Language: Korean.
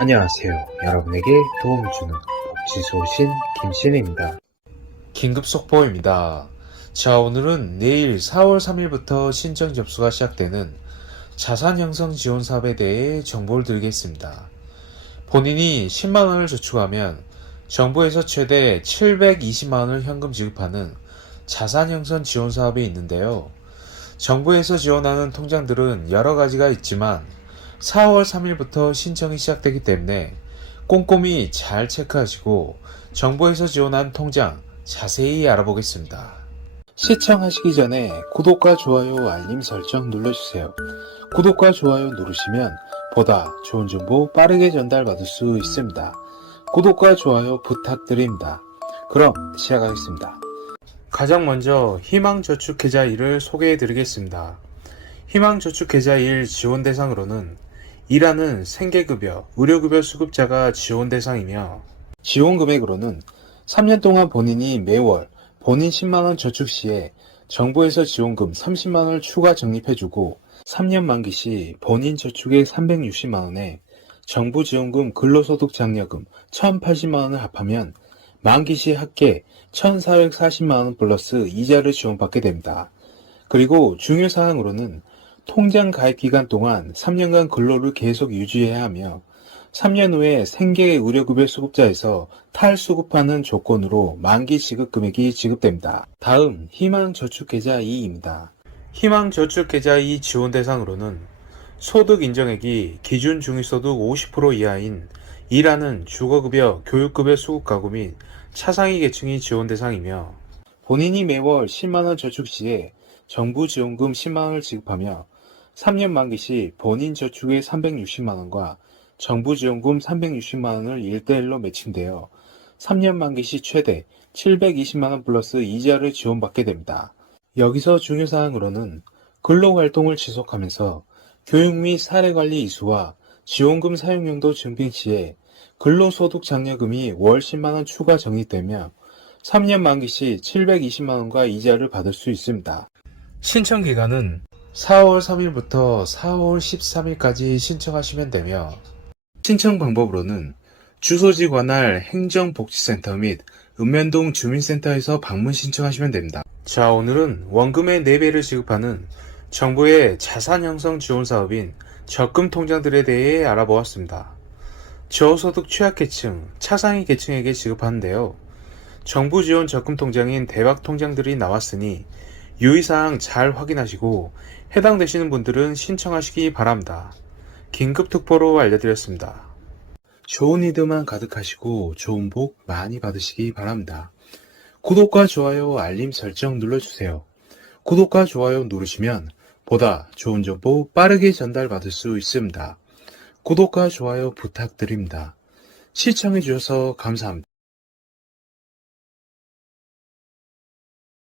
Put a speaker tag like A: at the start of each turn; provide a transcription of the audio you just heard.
A: 안녕하세요. 여러분에게 도움을 주는 복지 소신 김신혜입니다. 긴급 속보입니다. 자, 오늘은 내일 4월 3일부터 신청 접수가 시작되는 자산 형성 지원 사업에 대해 정보를 드리겠습니다. 본인이 10만 원을 저축하면 정부에서 최대 720만 원을 현금 지급하는 자산 형성 지원 사업이 있는데요. 정부에서 지원하는 통장들은 여러 가지가 있지만 4월 3일부터 신청이 시작되기 때문에 꼼꼼히 잘 체크하시고 정부에서 지원한 통장 자세히 알아보겠습니다. 시청하시기 전에 구독과 좋아요, 알림 설정 눌러주세요. 구독과 좋아요 누르시면 보다 좋은 정보 빠르게 전달받을 수 있습니다. 구독과 좋아요 부탁드립니다. 그럼 시작하겠습니다. 가장 먼저 희망저축계좌 1을 소개해 드리겠습니다. 희망저축계좌 1 지원 대상으로는 일하는 생계급여, 의료급여 수급자가 지원 대상이며 지원 금액으로는 3년 동안 본인이 매월 본인 10만원 저축 시에 정부에서 지원금 30만원을 추가 적립해주고 3년 만기 시 본인 저축액 360만원에 정부 지원금 근로소득 장려금 1080만원을 합하면 만기 시 합계 1440만원 플러스 이자를 지원받게 됩니다. 그리고 중요사항으로는 통장 가입 기간 동안 3년간 근로를 계속 유지해야 하며 3년 후에 생계 의료급여 수급자에서 탈수급하는 조건으로 만기 지급 금액이 지급됩니다. 다음 희망저축계좌 2입니다. 희망저축계좌 2 지원 대상으로는 소득 인정액이 기준 중위소득 50% 이하인 일하는 주거급여, 교육급여 수급가구 및 차상위 계층이 지원 대상이며 본인이 매월 10만원 저축 시에 정부 지원금 10만원을 지급하며 3년 만기 시 본인 저축의 360만원과 정부 지원금 360만원을 1대1로 매칭되어 3년 만기 시 최대 720만원 플러스 이자를 지원받게 됩니다. 여기서 중요사항으로는 근로활동을 지속하면서 교육 및 사례관리 이수와 지원금 사용용도 증빙 시에 근로소득 장려금이 월 10만원 추가 적립되며 3년 만기 시 720만원과 이자를 받을 수 있습니다. 신청 기간은 4월 3일부터 4월 13일까지 신청하시면 되며 신청 방법으로는 주소지 관할 행정복지센터 및 읍면동 주민센터에서 방문 신청하시면 됩니다. 자, 오늘은 원금의 4배를 지급하는 정부의 자산 형성 지원 사업인 적금 통장들에 대해 알아보았습니다. 저소득 취약계층, 차상위 계층에게 지급하는데요. 정부 지원 적금 통장인 대박 통장들이 나왔으니 유의사항 잘 확인하시고 해당되시는 분들은 신청하시기 바랍니다. 긴급 특보로 알려드렸습니다. 좋은 이드만 가득하시고 좋은 복 많이 받으시기 바랍니다. 구독과 좋아요, 알림 설정 눌러주세요. 구독과 좋아요 누르시면 보다 좋은 정보 빠르게 전달받을 수 있습니다. 구독과 좋아요 부탁드립니다. 시청해주셔서 감사합니다.